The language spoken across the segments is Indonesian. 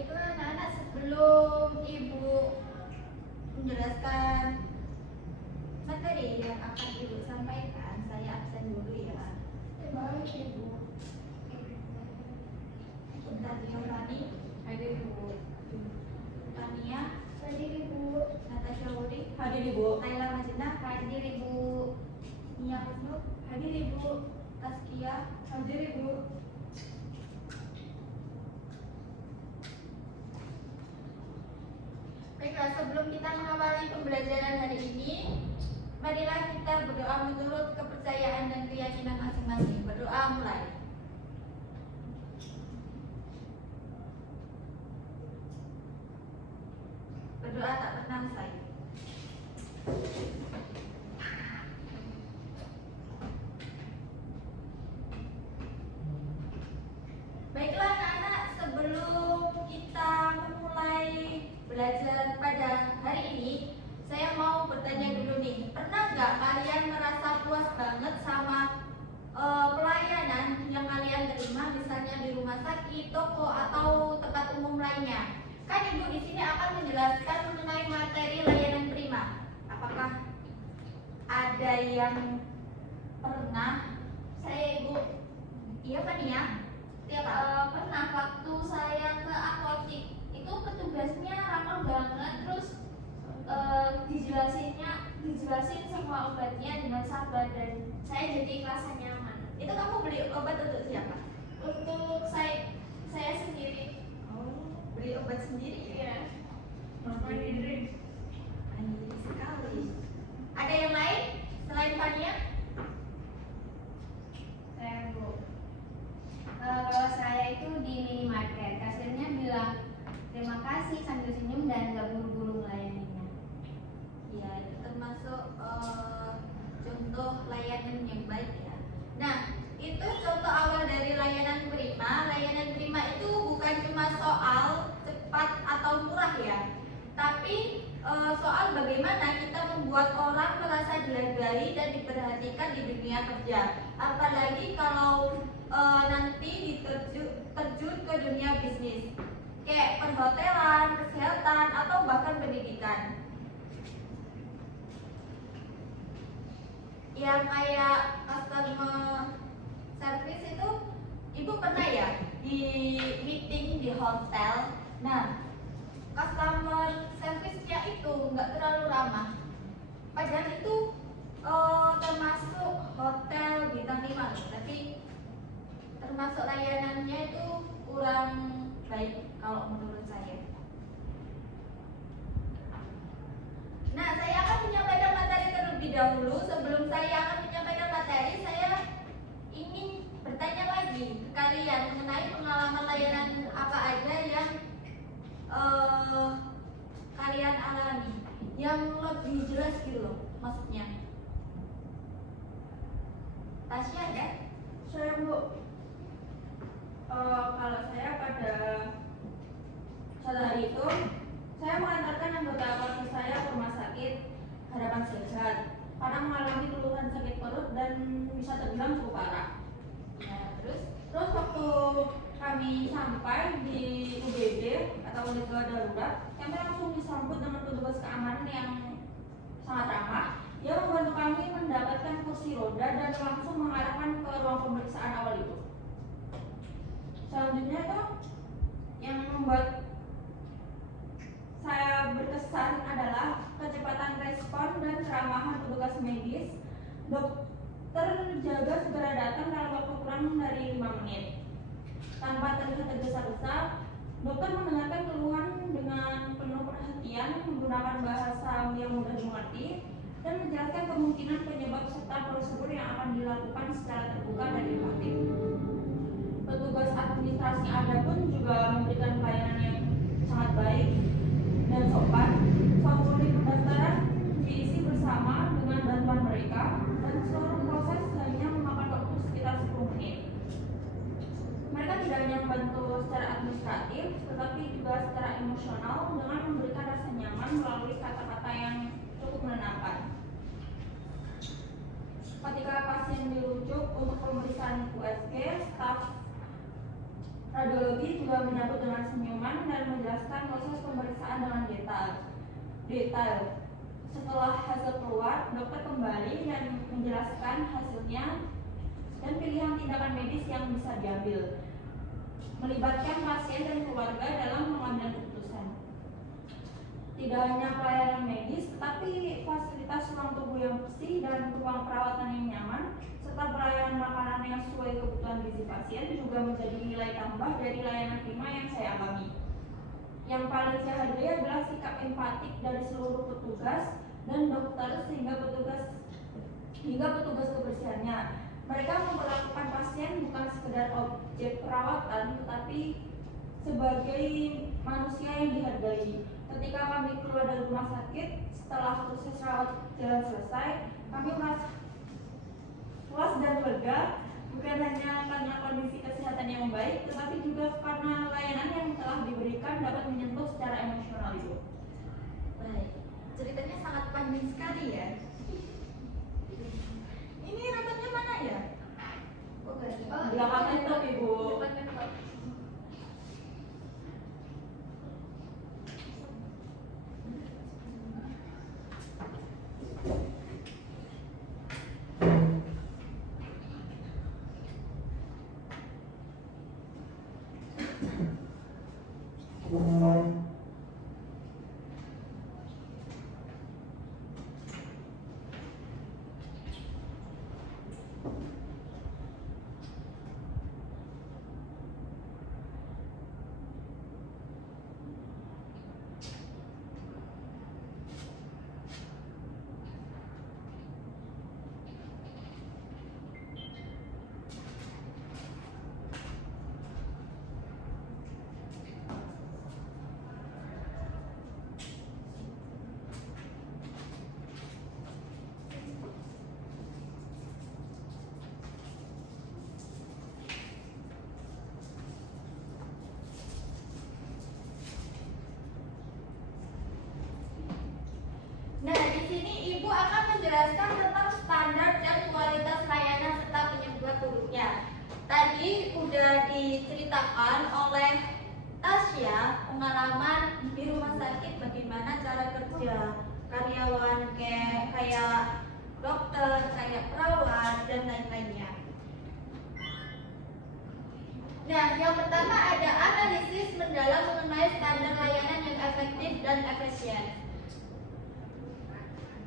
Baiklah anak-anak, sebelum Ibu menjelaskan materi yang akan Ibu sampaikan, saya absen dulu ya. Baik, Ibu. Bentar, Giovanni. Hadir Ibu. Tania. Hadir, Ibu. Natasha Wuri. Hadir Ibu. Laila Majina. Hadir, Ibu. Nia Husnul. Hadir Ibu. Taskia. Hadir Ibu. Baiklah, sebelum kita mengawali pembelajaran hari ini, marilah kita berdoa menurut kepercayaan dan keyakinan masing-masing. Berdoa mulai. Berdoa tak pernah usai. Baiklah anak-anak, sebelum kita memulai belajar pada hari ini, saya mau bertanya dulu nih, pernah nggak kalian merasa puas banget sama pelayanan yang kalian terima, misalnya di rumah sakit, toko, atau tempat umum lainnya? Kan Ibu di sini akan menjelaskan mengenai materi layanan prima. Apakah ada yang pernah? Saya Ibu, iya kan ya? Pernah waktu saya ke apotik itu petugasnya ramah banget, terus dijelasin semua obatnya dengan sabar dan saya jadi rasa nyaman. Itu kamu beli obat untuk siapa? Untuk saya sendiri. Oh, beli obat sendiri ya? Iya. Mandiri. Mandiri sekali. Ada yang lain selain Fania? Saya Bu. Kalau saya itu di minimarket, kasirnya bilang terima kasih sambil senyum dan gak buru-buru melayaninya. Ya, itu termasuk contoh layanan yang baik ya. Nah, itu contoh awal dari layanan prima. Layanan prima itu bukan cuma soal cepat atau murah ya, tapi soal bagaimana kita membuat orang merasa dihargai dan diperhatikan di dunia kerja. Apalagi kalau nanti terjun ke dunia bisnis, kayak perhotelan, kesehatan, atau bahkan pendidikan. Yang kayak customer service itu, Ibu pernah ya di meeting di hotel. Nah, customer service-nya itu nggak terlalu ramah. Padahal itu termasuk hotel bintang 5 loh, tapi termasuk layanannya itu kurang baik kalau menurut saya. Nah, saya akan menyampaikan materi terlebih dahulu. Sebelum saya akan menyampaikan materi, saya ingin bertanya lagi ke kalian mengenai pengalaman layanan apa aja yang kalian alami, yang lebih jelas gitu loh maksudnya. Tasya ada? Saya Bu. Kalau saya pada saat hari itu, saya mengantarkan anggota keluarga saya ke rumah sakit Harapan Sehat karena mengalami keluhan sakit perut dan bisa terbilang cukup parah. Nah, terus Waktu kami sampai di UGD atau unit gawat darurat, kami langsung disambut dengan petugas keamanan yang sangat ramah. Dia membantu kami mendapatkan kursi roda dan langsung mengarahkan ke ruang pemeriksaan awal itu. Selanjutnya itu yang membuat saya berkesan adalah kecepatan respon dan keramahan petugas medis. Dokter jaga segera datang dalam waktu kurang dari 5 menit. Tanpa terlihat tergesa-gesa, dokter mendengarkan keluhan dengan penuh perhatian, menggunakan bahasa yang mudah dimengerti, dan menjelaskan kemungkinan penyebab serta prosedur yang akan dilakukan secara terbuka dan informatif. Petugas administrasi Anda pun juga memberikan pelayanan yang sangat baik dan sopan. Formulir pendaftaran diisi bersama dengan bantuan mereka, dan seluruh proses hanya memakan waktu sekitar 10 menit. Mereka tidak hanya membantu secara administratif, tetapi juga secara emosional dengan memberikan rasa nyaman melalui kata-kata yang cukup menenangkan. Ketika pasien dirujuk untuk pemeriksaan USG, staf radiologi juga menyambut dengan senyuman dan detail. Setelah hasil keluar, dokter kembali dan menjelaskan hasilnya dan pilihan tindakan medis yang bisa diambil, melibatkan pasien dan keluarga dalam mengambil keputusan. Tidak hanya pelayanan medis, tetapi fasilitas ruang tunggu yang bersih dan ruang perawatan yang nyaman, serta pelayanan makanan yang sesuai kebutuhan gizi pasien juga menjadi nilai tambah dari layanan prima yang saya alami. Yang paling saya hargai adalah sikap empatik dari seluruh petugas dan dokter hingga petugas kebersihannya. Mereka memperlakukan pasien bukan sekedar objek perawatan, tetapi sebagai manusia yang dihargai. Ketika kami keluar dari rumah sakit setelah proses rawat jalan selesai, kami merasa puas dan lega, bukan hanya karena kondisi kesehatan yang membaik, tetapi juga karena layanan yang telah diberikan dapat menyentuh secara emosional itu. Baik, ceritanya sangat panjang sekali ya. Ini rapatnya mana ya? Oh, enggak ada. Di belakang laptop, Ibu. Depan laptop. Nah, di sini Ibu akan menjelaskan tentang standar dan kualitas layanan serta penyebab buruknya. Tadi udah diceritakan oleh Tasya pengalaman di rumah sakit, bagaimana cara kerja karyawan kayak dokter, kayak perawat dan lain-lainnya. Nah, yang pertama ada analisis mendalam mengenai standar layanan yang efektif dan efisien.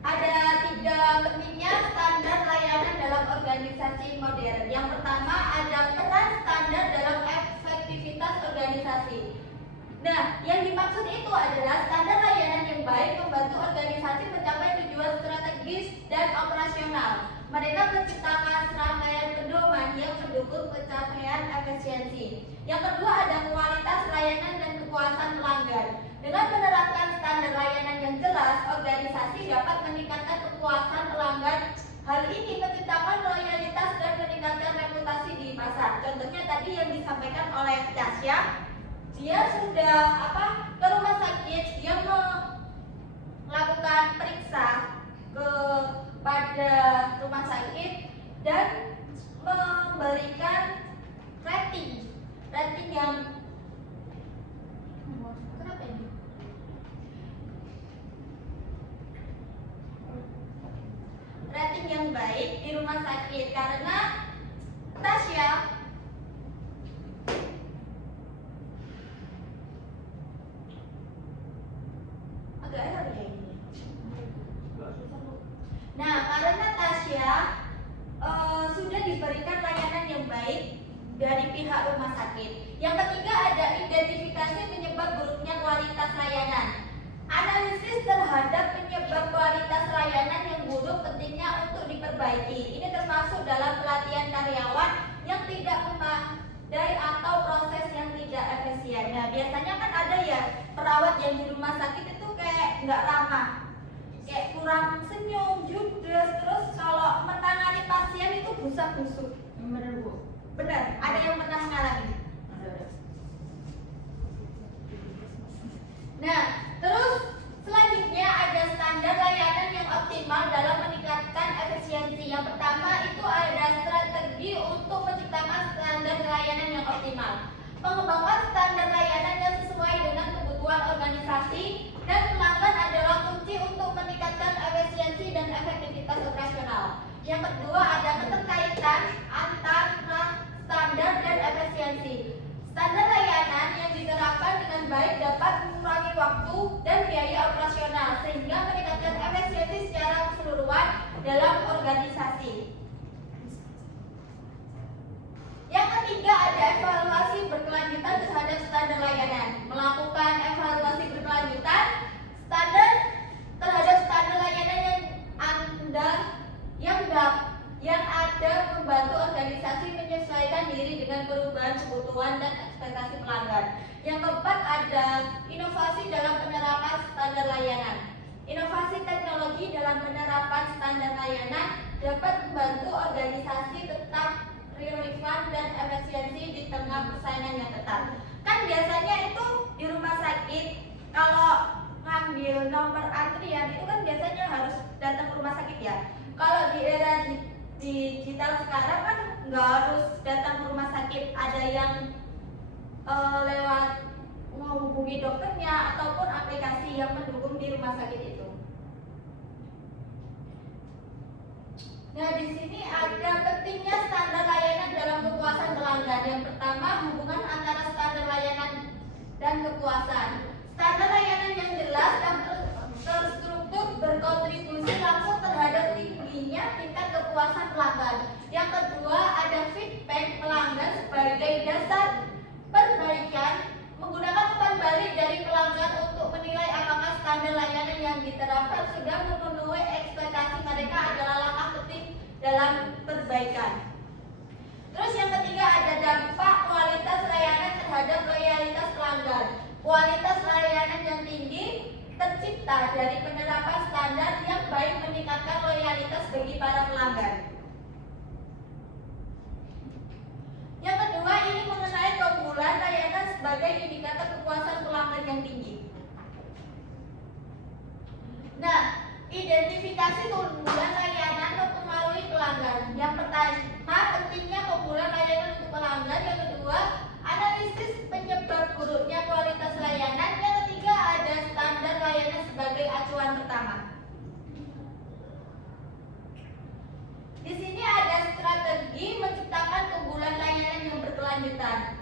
Ada 3 pentingnya standar layanan dalam organisasi modern. Yang pertama ada peran standar dalam efektivitas organisasi. Nah, yang dimaksud itu adalah standar layanan yang baik membantu organisasi mencapai tujuan strategis dan operasional. Mereka menciptakan serangkaian pedoman yang mendukung pencapaian efisiensi. Yang kedua ada kualitas layanan dan kepuasan pelanggan. Dengan menerapkan standar layanan yang jelas, organisasi dapat meningkatkan kepuasan pelanggan. Hal ini menciptakan loyalitas dan meningkatkan reputasi di pasar. Contohnya tadi yang disampaikan oleh Tasya, dia sudah ke rumah sakit, dia melakukan periksa kepada rumah sakit dan memberikan rating yang kenapa ini? Rating yang baik di rumah sakit karena Tasya agak error ya ini. Nah, karena Tasya sudah diberikan layanan yang baik dari pihak rumah sakit. Yang ketiga ada identifikasi penyebab buruknya kualitas layanan. Analisis terhadap penyebab kualitas layanan yang buruk pentingnya untuk diperbaiki. Ini termasuk dalam pelatihan karyawan yang tidak memadai atau proses yang tidak efisien. Nah, biasanya kan ada ya perawat yang di rumah sakit itu kayak nggak ramah, kayak kurang senyum, judes, terus kalau menangani pasien itu busuk-busuk. Benar, Bu. Benar, ada yang pernah mengalami. Nah, terus selanjutnya ada standar layanan yang optimal dalam meningkatkan efisiensi. Yang pertama itu ada strategi untuk menciptakan standar layanan yang optimal. Mengembangkan standar layanan yang sesuai dengan kebutuhan organisasi dan Yang kedua ada keterkaitan antara standar dan efisiensi. Standar layanan yang diterapkan dengan baik dapat mengurangi waktu dan biaya operasional sehingga meningkatkan efisiensi secara keseluruhan dalam organisasi. Yang ketiga ada evaluasi berkelanjutan terhadap standar layanan. Melakukan evaluasi berkelanjutan terhadap standar layanan yang ada membantu organisasi menyesuaikan diri dengan perubahan kebutuhan dan ekspektasi pelanggan. Yang keempat ada inovasi dalam penerapan standar layanan. Inovasi teknologi dalam penerapan standar layanan dapat membantu organisasi tetap relevan dan efisiensi di tengah persaingan yang ketat. Kan biasanya itu di rumah sakit kalau ngambil nomor antrian itu kan biasanya harus datang ke rumah sakit ya. Kalau di era digital sekarang kan nggak harus datang ke rumah sakit, ada yang lewat menghubungi dokternya ataupun aplikasi yang mendukung di rumah sakit itu. Nah, di sini ada pentingnya standar layanan dalam kepuasan pelanggan. Yang pertama, hubungan antara standar layanan dan kepuasan. Standar layanan yang jelas dan terstruktur berkontribusi langsung terhadap tingginya tingkat kepuasan pelanggan. Yang kedua, ada feedback pelanggan sebagai dasar perbaikan, menggunakan umpan balik dari pelanggan untuk menilai apakah standar layanan yang diterapkan sudah memenuhi ekspektasi mereka adalah langkah penting dalam perbaikan. Terus yang ketiga ada dampak kualitas layanan terhadap loyalitas pelanggan. Kualitas layanan yang tinggi tercipta dari penerapan standar yang baik meningkatkan loyalitas bagi para pelanggan. Yang kedua ini mengenai keunggulan layanan sebagai indikator kepuasan pelanggan yang tinggi. Nah, identifikasi keunggulan layanan mempengaruhi pelanggan. Yang pertama, pentingnya keunggulan layanan untuk pelanggan. Yang kedua, analisis penyebab buruknya kualitas layanan. Yang ketiga, ada standar layanan sebagai acuan pertama. Di sini ada strategi menciptakan keunggulan layanan yang berkelanjutan.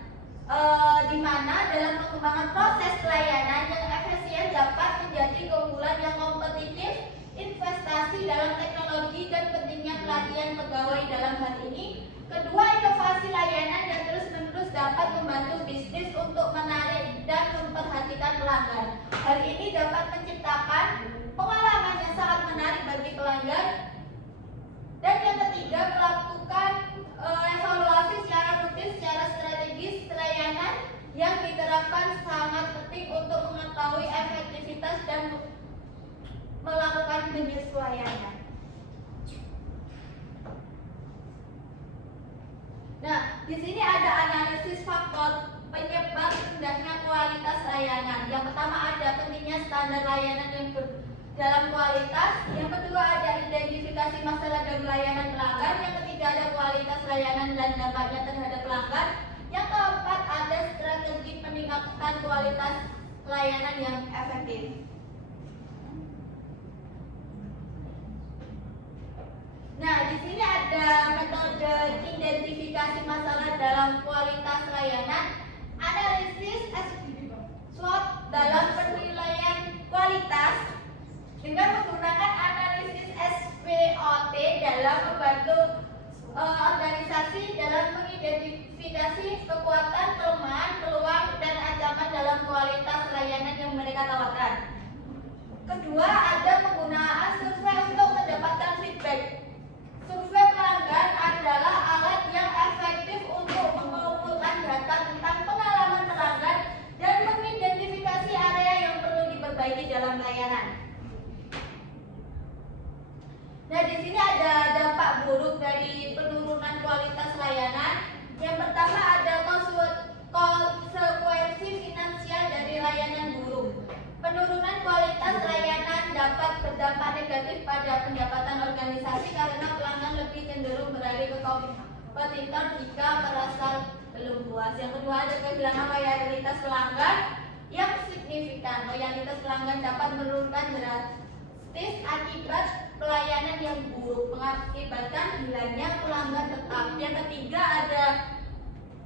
Di mana dalam pengembangan proses pelayanan yang efisien dapat menjadi keunggulan yang kompetitif, investasi dalam teknologi dan pentingnya pelatihan pegawai dalam hal ini. Kedua, inovasi layanan yang terus-menerus dapat membantu bisnis untuk menarik dan memperhatikan pelanggan. Hal ini dapat menciptakan pengalaman yang sangat menarik bagi pelanggan. Dan yang ketiga, melakukan evaluasi secara rutin secara strategis layanan yang diterapkan sangat penting untuk mengetahui efektivitas dan melakukan penyesuaiannya. Nah, di sini ada analisis faktor penyebab rendahnya kualitas layanan. Yang pertama ada pentingnya standar layanan yang dalam kualitas. Yang kedua ada identifikasi masalah dalam layanan pelanggan. Yang ketiga ada kualitas layanan dan dampaknya terhadap pelanggan. Yang keempat ada strategi peningkatan kualitas layanan yang efektif. Nah, di sini ada metode identifikasi masalah dalam kualitas layanan, analisis SWOT dalam penilaian kualitas dengan menggunakan analisis SWOT dalam membantu organisasi dalam mengidentifikasi kekuatan, kelemahan, peluang, dan ancaman dalam kualitas layanan yang mereka tawarkan. Kedua, ada penggunaan survei untuk mendapatkan feedback. Survei pelanggan adalah alat yang efektif untuk mengumpulkan data tentang pengalaman pelanggan dan mengidentifikasi area yang perlu diperbaiki dalam layanan. Nah, di sini ada dampak buruk dari penurunan kualitas layanan. Yang pertama ada konsekuensi finansial dari layanan buruk. Penurunan kualitas layanan dapat berdampak negatif pada pendapatan organisasi karena pelanggan lebih cenderung beralih ke kompetitor jika merasa belum puas. Yang kedua ada kehilangan loyalitas pelanggan yang signifikan. Loyalitas pelanggan dapat menurunkan drastis akibat pelayanan yang buruk, mengakibatkan hilangnya pelanggan tetap. Yang ketiga ada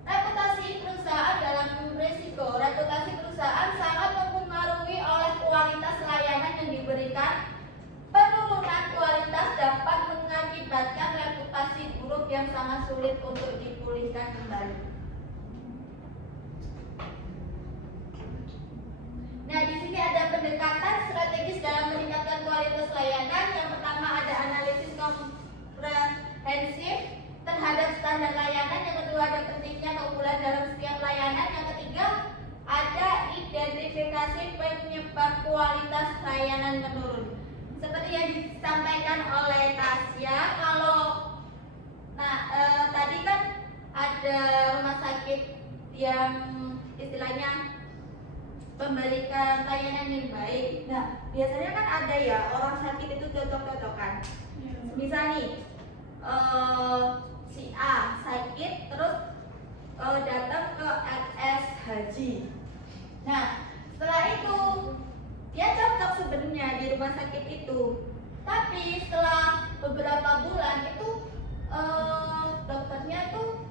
reputasi perusahaan dalam risiko. Reputasi perusahaan sangat mempengaruhi oleh kualitas layanan yang diberikan. Penurunan kualitas dapat mengakibatkan reputasi buruk yang sangat sulit untuk dipulihkan kembali. Nah, di sini ada pendekatan strategis dalam meningkatkan kualitas layanan. Yang pertama ada analisis komprehensif terhadap standar layanan. Yang kedua ada pentingnya keunggulan dalam setiap layanan. Yang ketiga ada identifikasi penyebab kualitas layanan menurun. Seperti yang disampaikan oleh Tasya, tadi kan ada rumah sakit yang istilahnya memberikan layanan yang baik. Nah, biasanya kan ada ya orang sakit itu cocok-cocokan. Misal nih, si A sakit terus datang ke RS Haji. Nah, setelah itu dia cocok sebenarnya di rumah sakit itu. Tapi setelah beberapa bulan itu dokternya tuh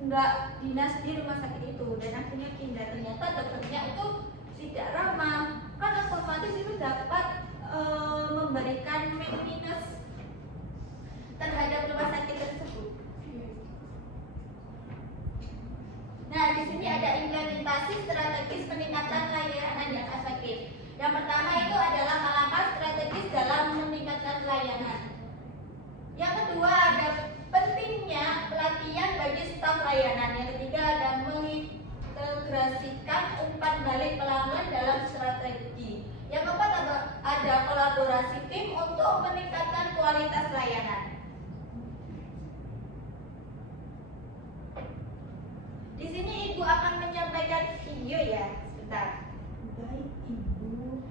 nggak dinas di rumah sakit itu dan akhirnya pindah. Ternyata dokternya itu tidak ramah, kan otomatis itu dapat memberikan minus terhadap rumah sakit tersebut. Nah, di sini ada implementasi strategis peningkatan layanan yang efektif. Yang pertama itu adalah langkah strategis dalam meningkatkan layanan. Yang kedua ada pentingnya pelatihan bagi staf layanan. Yang ketiga ada mengintegrasikan umpan balik pelanggan dalam strategi. Yang keempat ada kolaborasi tim untuk meningkatkan kualitas layanan. Di sini Ibu akan menyampaikan video ya, sebentar. Baik, Ibu.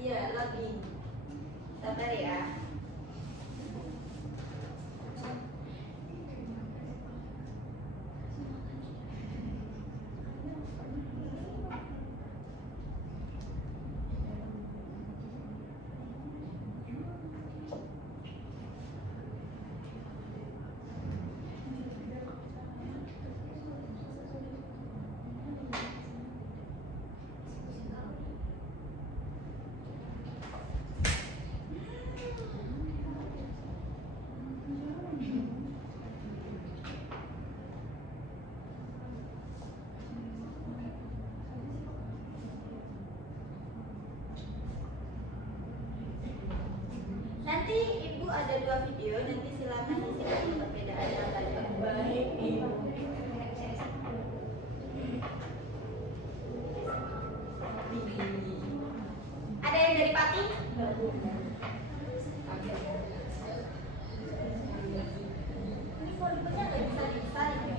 Iya, lagi. Sabar ya. Nanti Ibu ada 2 video, nanti silakan isi perbedaan yang tadi. Baik, Ibu. Ada yang dari Pati? Ini volumenya nggak bisa dibesarkan ya?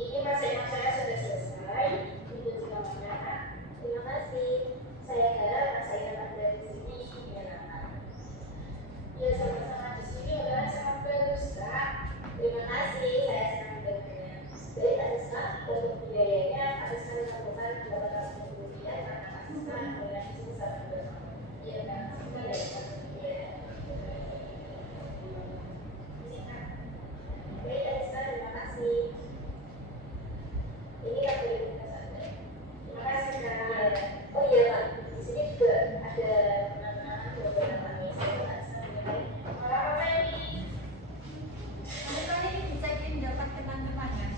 Ini materi saya sudah selesai. Itu juga mana. Terima kasih. Saya harap saya dapat dari sini menyenangkan. Ya sama-sama di sini adalah sangat bagus, Kak. Terima kasih. Saya senang dengarnya. Baik, Asiska, untuk biayanya Asiska melakukan 800.000 rupiah karena Asiska organisasi besar bersama. Iya kan? Sudah ya. Iya. Baik, Asiska, terima kasih. Ini kan prioritas Anda. Terima kasih Kak. Oh iya Pak, di sini juga ada penanganan beberapa misi. Apa ini? Kali ini dicekin dapat kenang-kenangan.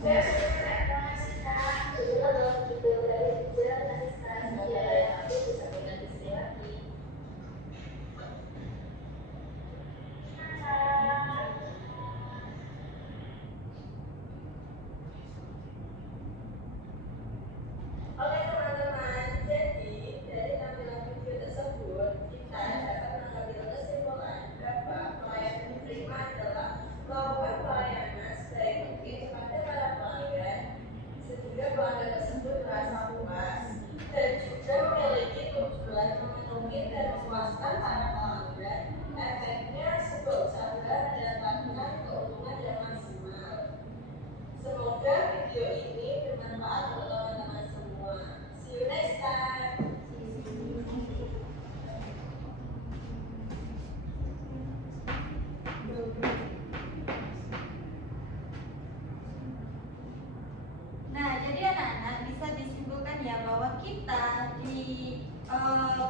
Saya sudah terima kasih Kak. Kalau gitu dari jalan administrasi ya, nanti bisa tinggal di sini lagi. Oke teman-teman, jadi dari tampilan video tersebut kita dapat mengambil kesimpulan bahwa pelayanan diterima adalah melakukan pelayanan sebaik mungkin kepada para pelanggan sehingga pelanggan tersebut merasa puas dan juga memiliki tujuan memenuhi dan memuaskan para pelanggan. Efeknya sebuah usaha mendapatkan keuntungan yang maksimal. Semoga video ini bermanfaat untuk teman-teman semua. See you next time. Nah, jadi anak-anak bisa disimpulkan ya bahwa kita di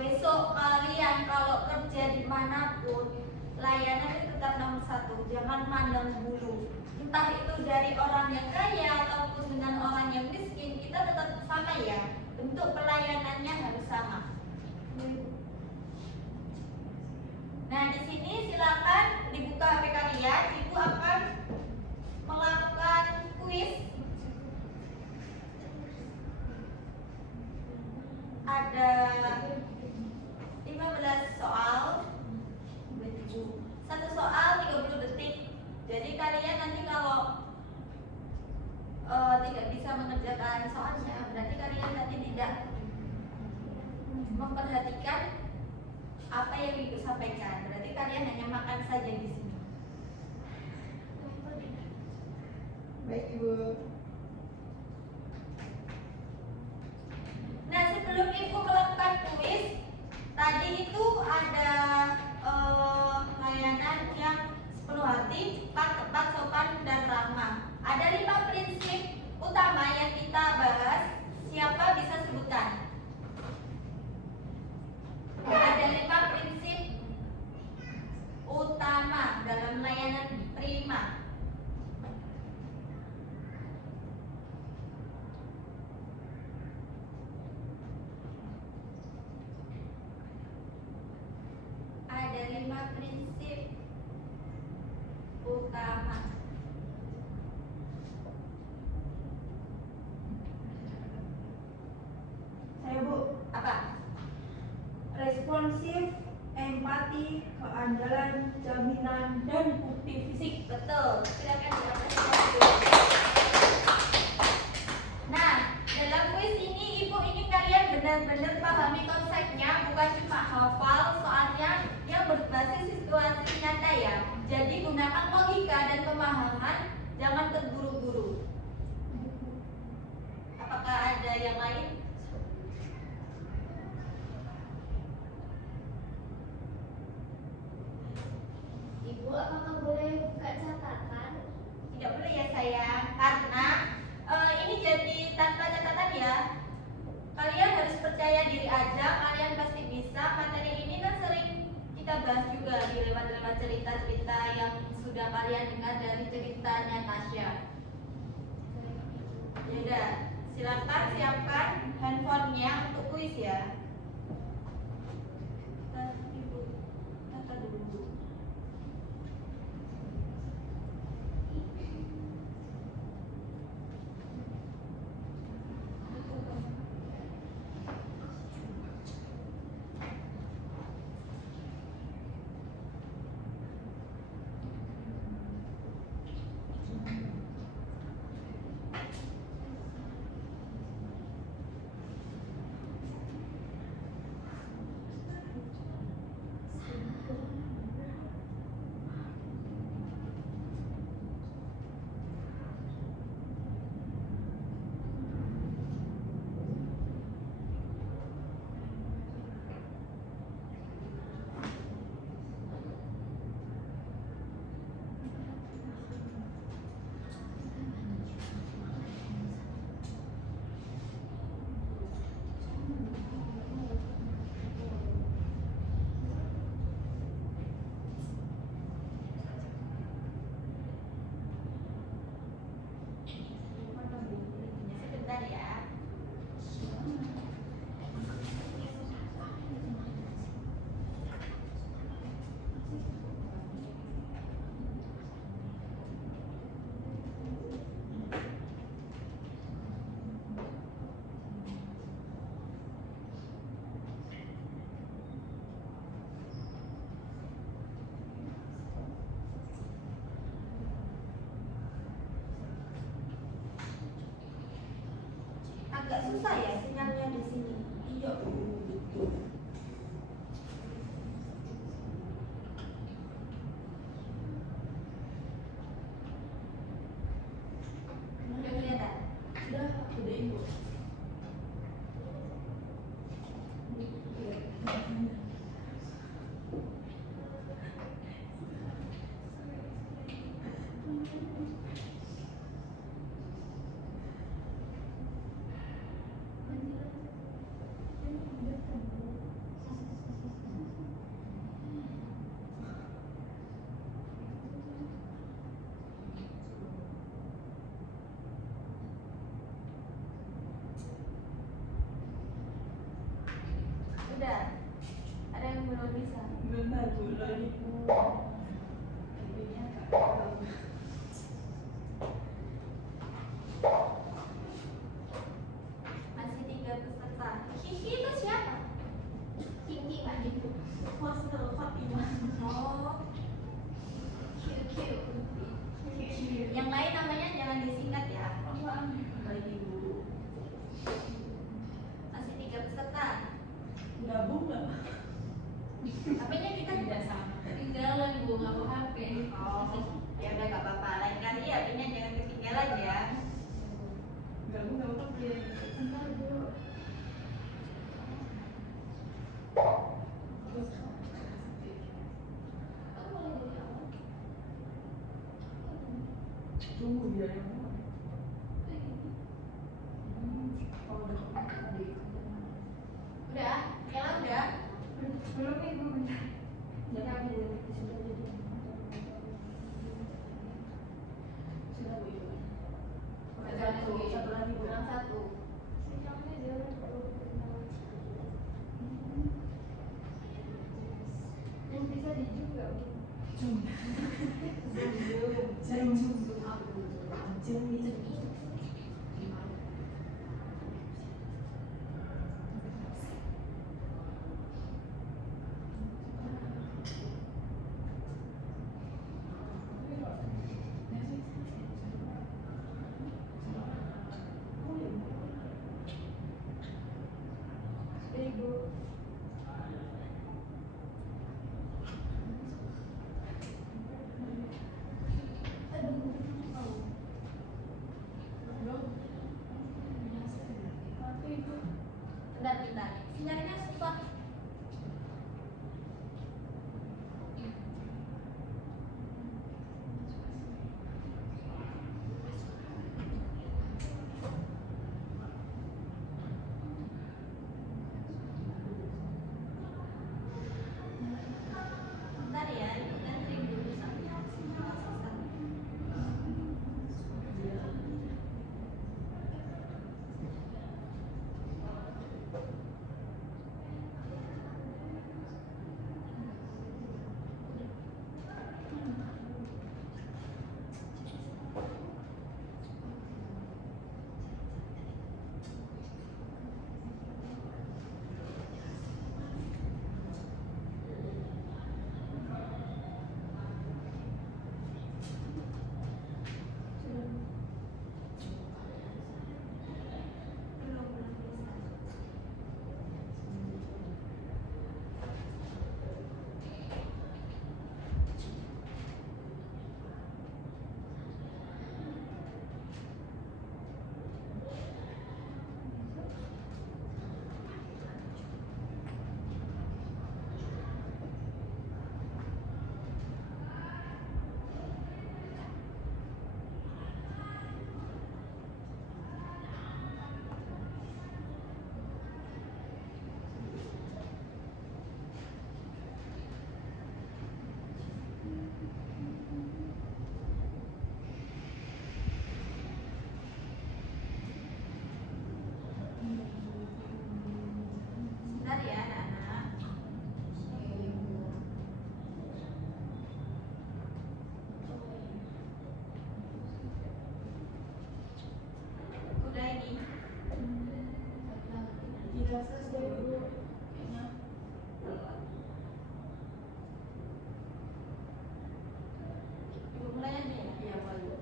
besok kalian kalau kerja dimanapun layanan itu tetap nomor satu, jangan mandang bulu. Entah itu dari orang yang kaya ataupun dengan orang yang miskin, kita tetap sama ya. Bentuk pelayanannya harus sama. Nah, di sini silakan dibuka HP kalian. Ibu akan melakukan kuis. Ada 15 soal. Satu soal 30 detik. Jadi kalian nanti kalau tidak bisa mengerjakan soalnya, berarti kalian nanti tidak memperhatikan apa yang ibu sampaikan. Berarti kalian hanya makan saja di sini. Baik Ibu. Nah, sebelum ibu melakukan kuis, tadi itu ada layanan yang sepenuh hati, tepat, sopan, dan ramah. Ada 5 prinsip utama yang kita bahas. Siapa bisa sebutkan? Ada 5 prinsip utama dalam layanan prima. Ada 5 prinsip utama. Saya Bu, Apa? responsif, empati, keandalan, jaminan, dan bukti fisik. Betul. Silakan diapresiasi dulu. Nah, dalam kuis ini ibu ingin kalian benar-benar pahami konsepnya, bukan cuma hafal soalnya yang berbasis situasi nyata ya. Jadi gunakan logika dan pemahaman, jangan terburu-buru. Apakah ada yang lain? Ibu, apakah boleh buka catatan? Tidak boleh ya sayang, karena ini jadi tanpa catatan ya. Kalian harus percaya diri aja, kalian pasti bisa. Materi ini kan sering kita bahas juga di lewat cerita-cerita yang sudah kalian dengar dari ceritanya Tasya. Ya udah, silakan siapkan handphonenya untuk kuis ya. Ibu, tata dulu. susah ya sinyalnya di sini. Iya, betul. Udah kelihatan? Sudah, udah ibu. Udah. Ada yang belum bisa. Benar, bulan ibu. Intinya Kak. Masih 3 peserta. Kiki itu siapa? Kiki Pak Ibu. Hostel Fatimah. Oh. QQ. Yang lain namanya jangan disingkat ya. Baik ibu. Masih 3 peserta. Gabung nggak? HP-nya kita Tidak sama. Ketinggalan Bu, nggak bawa HP. Oh, ya udah gak apa-apa. Lain kali HP-nya jangan ketinggalan ya. Gabung nggak apa-apa ya. Entar Bu. Aku mulai dari awal. Tunggu biar yang mau. Oh, udah tadi. Udah? Ella udah? Belum Ibu, bentar. Jangan dulu, sudah jadi. Sudah bu ibu. Satu lagi bu. Kurang 1. Sinyalnya jelek Bu. Yang bisa di Zoom nggak Bu? Ibu. Bentar. Sinyalnya susah. Bentar ya, nanti dulu sampai sinyal susah. Belum bisa. Bentar ya anak-anak. Udah ini. Tidak selesai bu. Kayaknya. Ibu mulai aja ya. Iya pak ibu.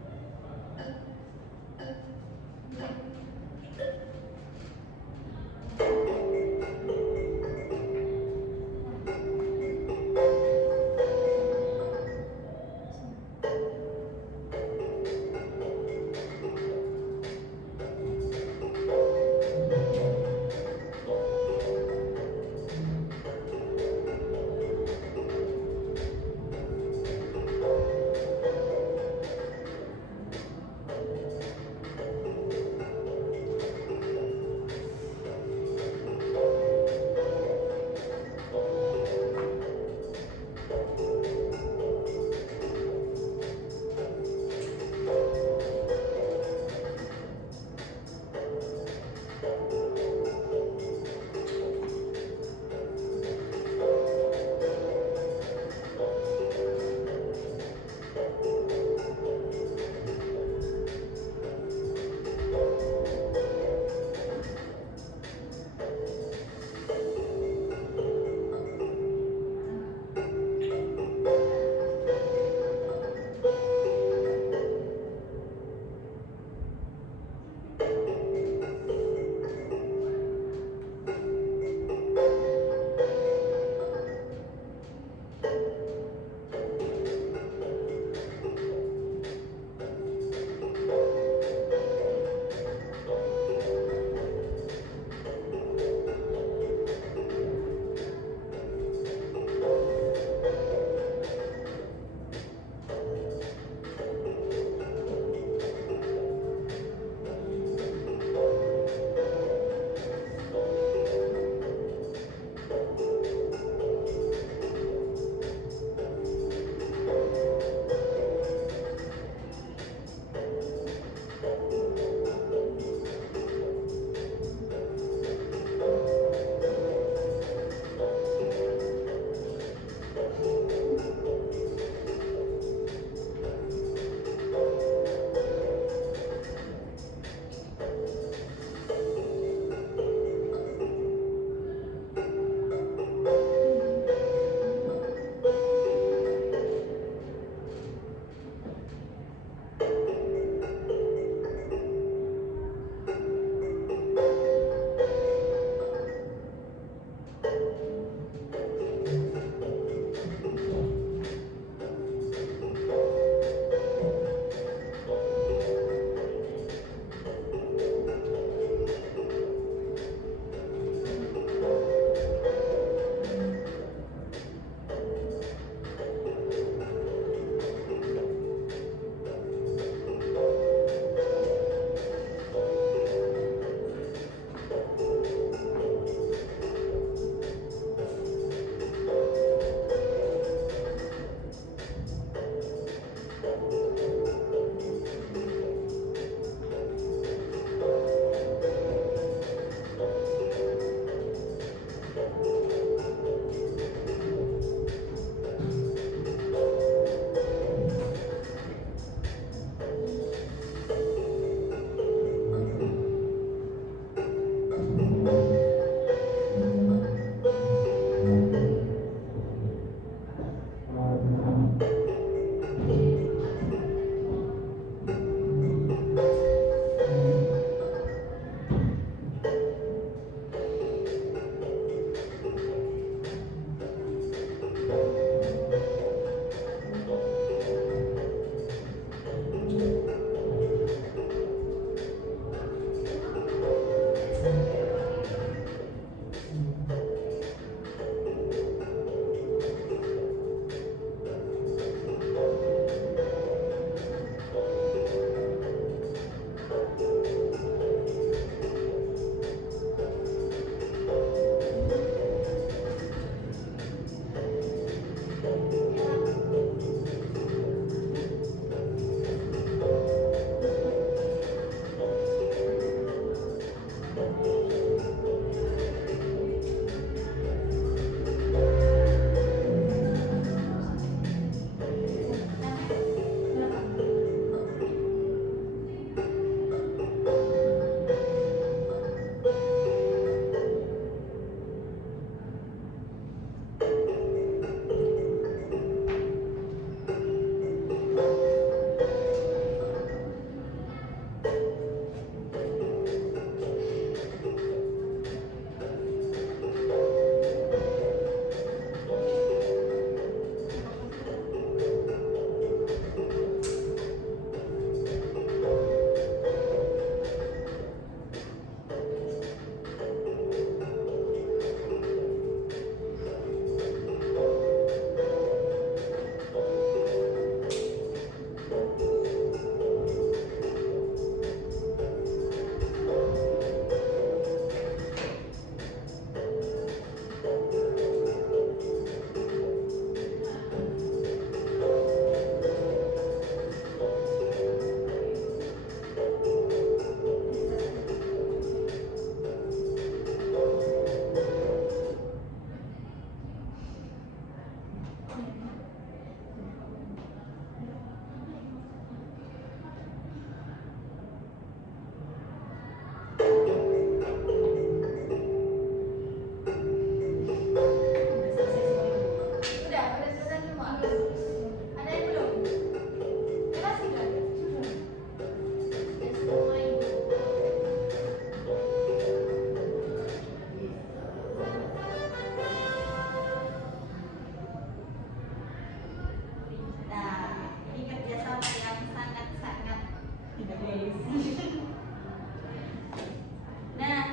Nah,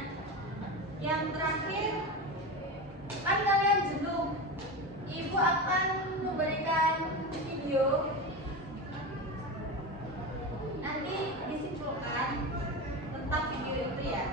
yang terakhir, kan kalian jenuh. Ibu akan memberikan video, nanti disimpulkan tentang video itu ya.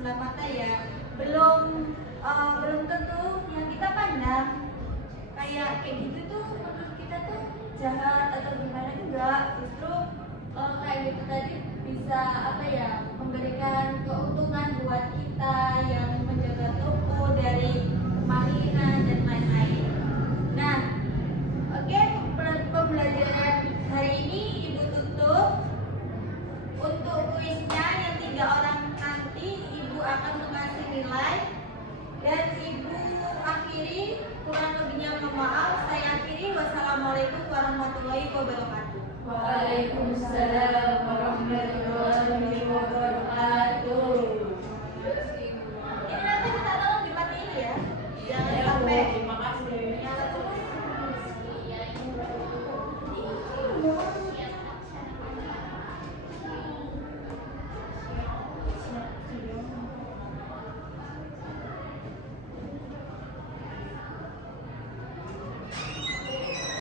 sebelah mata ya, belum tentu yang kita pandang kayak gitu tuh menurut kita tuh jahat atau gimana, enggak. Justru kayak gitu tadi bisa apa ya, memberikan keuntungan buat kita yang menjaga toko dari kemalingan dan lain-lain. Nah, oke, pembelajaran hari ini Ibu tutup. Untuk kuisnya yang 3 orang nanti Ibu akan mengasih nilai dan Ibu akhiri, kurang lebihnya mohon maaf. Saya akhiri, wassalamualaikum warahmatullahi wabarakatuh. Waalaikumsalam.